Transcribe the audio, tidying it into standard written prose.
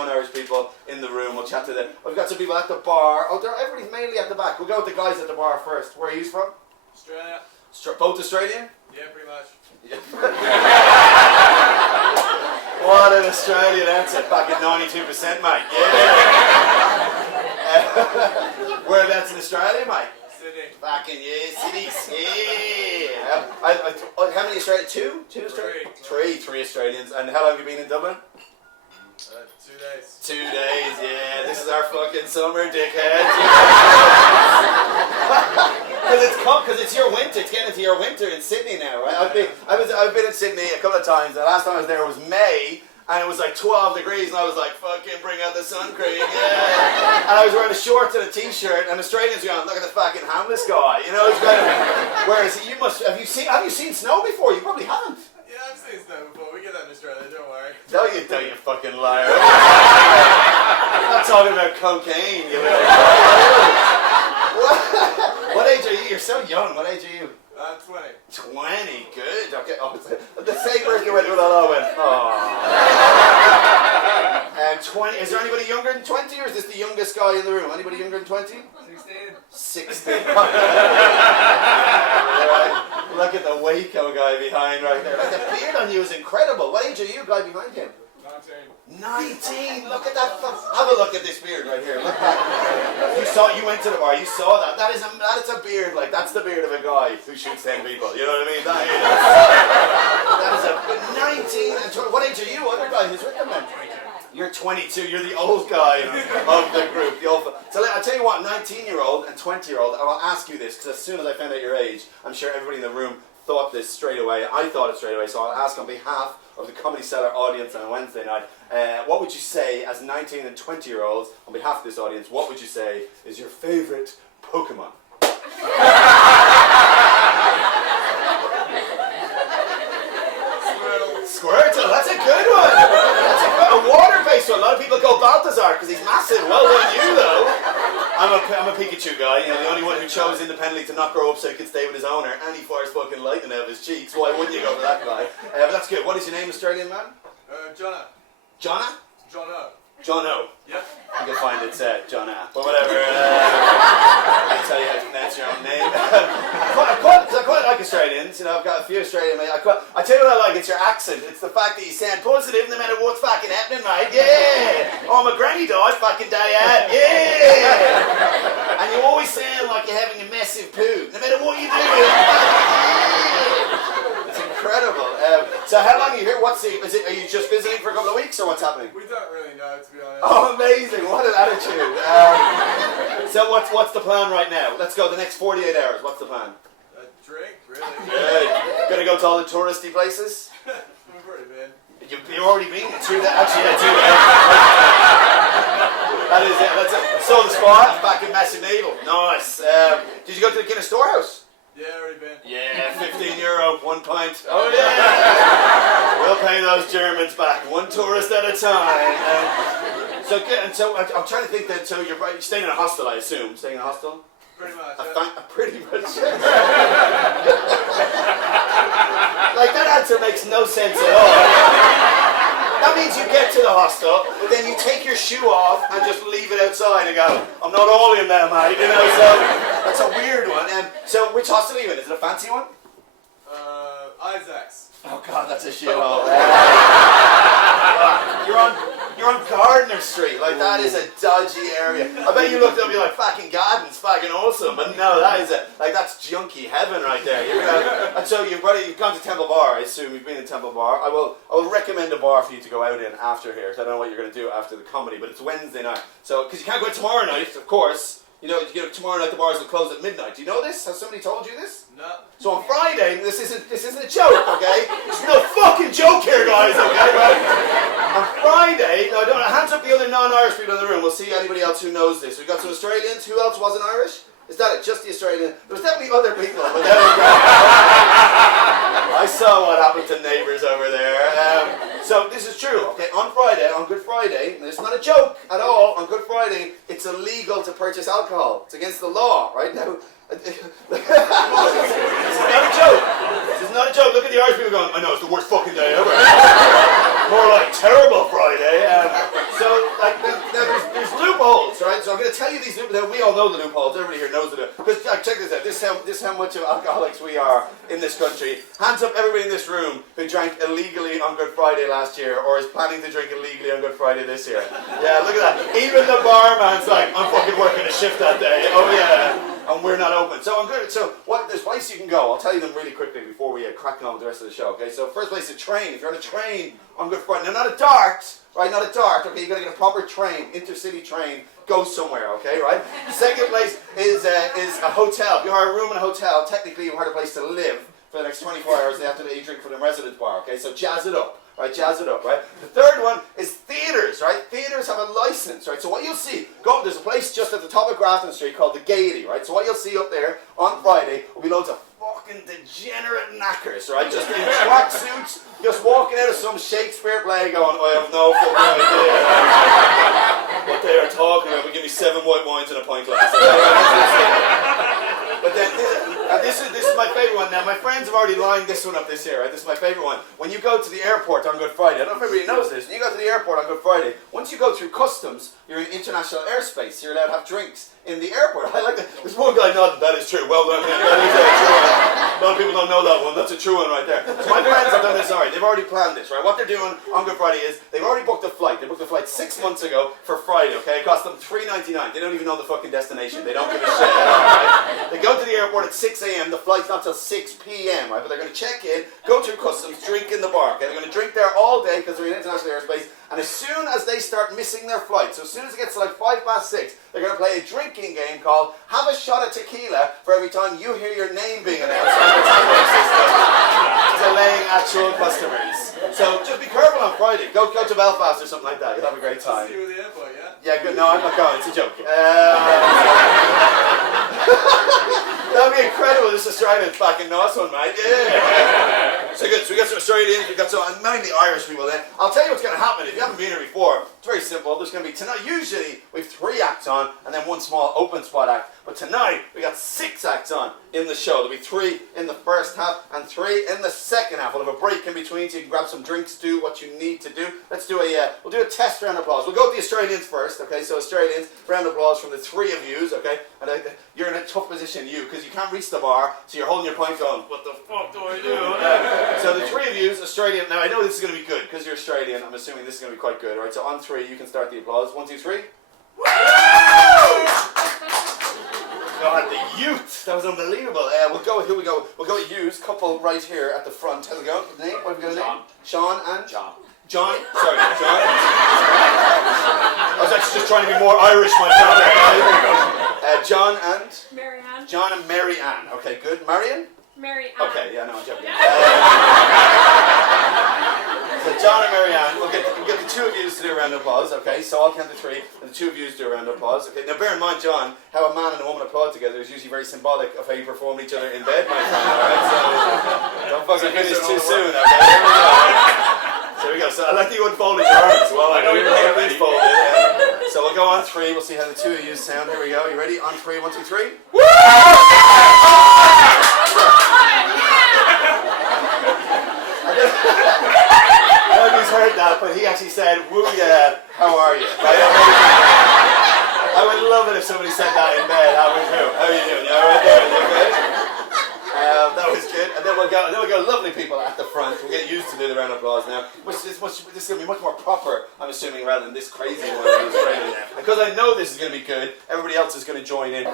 non-Irish people in the room. We'll chat to them. We've got some people at the bar. Oh, everybody's mainly at the back. We'll go with the guys at the bar first. Where are you from? Australia. Both Australian? Yeah, pretty much. Yeah. What an Australian answer. Back at 92%, mate. Yeah. Whereabouts in Australia, mate? Sydney. Back in, cities. Yeah. How many Australians? Two Australians? Three Australians. And how long have you been in Dublin? 2 days. 2 days, yeah. This is our fucking summer, dickhead. Because it's your winter. It's getting into your winter in Sydney now, right? I've been in Sydney a couple of times. The last time I was there was May, and it was like 12 degrees, and I was like, fucking bring out the sun cream, yeah. And I was wearing a shorts and a t-shirt, and Australians going, look at the fucking homeless guy, you know. It's kind of, whereas have you seen snow before? You probably haven't. Yeah, I've seen snow before. We get that in Australia, don't worry. No, you don't, you fucking liar. I'm not talking about cocaine, you know. What age are you? You're so young. What age are you? 20. 20, good. Okay. Oh, the same person went with all went. Oh. And 20. Is there anybody younger than 20, or is this the youngest guy in the room? Anybody younger than 20? 16. Right. Look at the Waco guy behind right there. Like, the beard on you is incredible. What age are you, guy behind him? 19. Look at that. Have a look at this beard right here. Look back. You went to the bar. You saw that. That is a beard. Like, that's the beard of a guy who shoots 10 people. You know what I mean? That is a 19 and 20. What age are you? Other guy who's with them then? You're 22. You're the old guy of the group. So I'll tell you what. 19-year-old and 20-year-old. And I'll ask you this because as soon as I found out your age, I'm sure everybody in the room thought this straight away. I thought it straight away. So I'll ask on behalf of the Comedy Cellar audience on a Wednesday night, what would you say as 19 and 20-year-olds, on behalf of this audience, what would you say is your favourite Pokemon? Squirtle, that's a good one. That's a water-based one. A lot of people go Balthazar because he's massive. Well done you, though. I'm a Pikachu guy, you know, the only one who chose independently to not grow up so he could stay with his owner, and he fires fucking lightning out of his cheeks. Why wouldn't you go for that guy? But that's good. What is your name, Australian man? Jono. Jonna? Jono. Jono. Yep. You can find it's Jonna. But whatever. I'll tell you how to pronounce your own name. I quite like Australians. You know, I've got a few Australian mates. I tell you what I like, it's your accent. It's the fact that you sound positive no matter what's fucking happening, mate. Yeah. Oh, my granny died fucking day out. Yeah. And you always sound like you're having a massive poo. No matter what you do. It's incredible. So how long are you here? Are you just visiting for a couple of weeks or what's happening? We don't really know, to be honest. Oh, amazing. What an attitude. So what's the plan right now? Let's go the next 48 hours. What's the plan? Drink, really. Good. Gonna go to all the touristy places? We've already been. You've already been? Actually, yeah, 2 days. That is it. That's it. So the spot, back in Massive Naval. Nice. Did you go to the Guinness Storehouse? Yeah, already been. Yeah, €15, 1 pint. Oh yeah! We'll pay those Germans back, one tourist at a time. So I'm trying to think that. So you're staying in a hostel, I assume. Staying in a hostel? Pretty much. Pretty much. Like that answer makes no sense at all. That means you get to the hostel, but then you take your shoe off and just leave it outside and go, I'm not all in there, mate. You know, so that's a weird one. So which hostel are you in? Is it a fancy one? Isaac's. Oh God, that's a shithole. You're on Gardner Street. Like that is a dodgy area. I bet you looked up, you're like, fucking Garden's fucking awesome, but no, that's junkie heaven right there. And so you've gone to Temple Bar. I assume you've been in Temple Bar. I will recommend a bar for you to go out in after here. So I don't know what you're going to do after the comedy, but it's Wednesday night. So because you can't go out tomorrow night, of course. You know, tomorrow night the bars will close at midnight. Do you know this? Has somebody told you this? No. So on Friday, this isn't a joke, okay? It's no fucking joke here, guys, okay? Right? On Friday, no, I don't know. Hands up the other non-Irish people in the room. We'll see anybody else who knows this. We've got some Australians. Who else wasn't Irish? Is that it? Just the Australian? There was definitely other people, but there we go. I saw what happened to neighbours over there. So this is true, okay? On Good Friday, and it's not a joke at all, on Good Friday, it's illegal to purchase alcohol. It's against the law, right? Now, this is not a joke. This is not a joke. Look at the Irish people going, I know, it's the worst fucking day ever. More like terrible Friday. So, like, there's loopholes, right? So I'm going to tell you these loopholes. We all know the loopholes. Everybody here knows the loopholes. Because, check this out. This is how much of alcoholics we are in this country. Hands up everybody in this room who drank illegally on Good Friday last year or is planning to drink illegally on Good Friday this year. Yeah, look at that. Even the barman's like, I'm fucking working a shift that day. Oh, yeah. And we're not open. So I'm good. So there's places you can go. I'll tell you them really quickly before we crack on with the rest of the show. Okay. So first place is a train. If you're on a train on Good Friday, now not a dart, right? Not a dart. Okay. You got to get a proper train, intercity train. Go somewhere. Okay. Right. Second place is a hotel. If you hire a room in a hotel, technically you hired a place to live for the next 24 hours. After that, you drink from the residence bar. Okay. So jazz it up. Right, jazz it up, right? The third one is theatres, right? Theatres have a license, right? So what you'll see, there's a place just at the top of Grafton Street called the Gaiety, right? So what you'll see up there on Friday will be loads of fucking degenerate knackers, right? Just in tracksuits, just walking out of some Shakespeare play going, I have no fucking idea what they are talking about. But give me 7 white wines and a pint glass. But then, this is my favourite one. Now, my friends have already lined this one up this year, right? This is my favourite one. When you go to the airport on Good Friday, I don't know if everybody knows this, when you go to the airport on Good Friday, once you go through customs, you're in international airspace, you're allowed to have drinks in the airport. I like that. There's one guy nodding, that is true. Well done, man. That is a true one. A lot of people don't know that one. That's a true one right there. So my friends have done this already. They've already planned this, right? What they're doing on Good Friday is they've already booked a flight. They booked a flight 6 months ago for Friday, okay? It cost them $3.99. They don't even know the fucking destination. They don't give a shit. Right? They go to the airport at 6 a.m. The flight's not till 6 p.m., right? But they're going to check in, go through customs, drink in the bar, okay? They're going to drink there all day because they're in international airspace. And as soon as they start missing their flight, so as soon as it gets to like 6:05, they're going to play a drinking game called Have a Shot of Tequila for every time you hear your name being announced on the timer system, delaying actual customers. So just be careful on Friday. Go to Belfast or something like that. You'll have a great time. See you with the airport, yeah? Yeah, good. No, I'm not going. It's a joke. That would be incredible. This Australian's back in nice one, mate. Yeah. So good. So we got some Australians. We got some mainly Irish people there. I'll tell you what's going to happen if you haven't been here before. It's very simple. There's going to be tonight. Usually we have 3 acts on and then 1 small open spot act. But tonight we got 6 acts on in the show. There'll be 3 in the first half and 3 in the second half. We'll have a break in between so you can grab some drinks, do what you need to do. Let's do we'll do a test round of applause. We'll go with the Australians first, okay? So Australians, round of applause from the 3 of yous, okay? And you're in a tough position, you, because you can't reach the bar, so you're holding your pint going, what the fuck do I do? So the 3 of yous, Australian. Now I know this is going to be good because you're Australian. I'm assuming this is going to be quite good, all right? So on 3, you can start the applause. 1, 2, 3. God, the youth! That was unbelievable. We'll go with who we go. We'll go with yous. Couple right here at the front. How's it going? Name? What have we got a name? Sean and John. John? Sorry, John. I was actually just trying to be more Irish myself. John and? Marianne. John and Mary Ann. Okay, good. Marion? Marianne. Okay, yeah, no, I'm joking. So John and Mary Ann, we'll get the 2 of yous to do a round of applause, okay? So I'll count to 3, and the 2 of yous do a round of applause, okay? Now bear in mind, John, how a man and a woman applaud together is usually very symbolic of how you perform each other in bed, my friend, alright? So don't fucking finish too soon, okay? Here we go. So here we go. So I'll let you unfold your arms while I know you're already folded. So we'll go on 3, we'll see how the 2 of you sound. Here we go. You ready? On 3, 1, 2, 3. Woo! I don't know if he's heard that, but he actually said, woo yeah, how are you? Right? I would love it if somebody said that in bed. How are you? How are you doing? You alright there? You good? That was good. And then we'll go lovely people at the front. We'll get used to do the round of applause now. This is going to be much more proper, I'm assuming, rather than this crazy one in Australia. Because I know this is going to be good, everybody else is going to join in.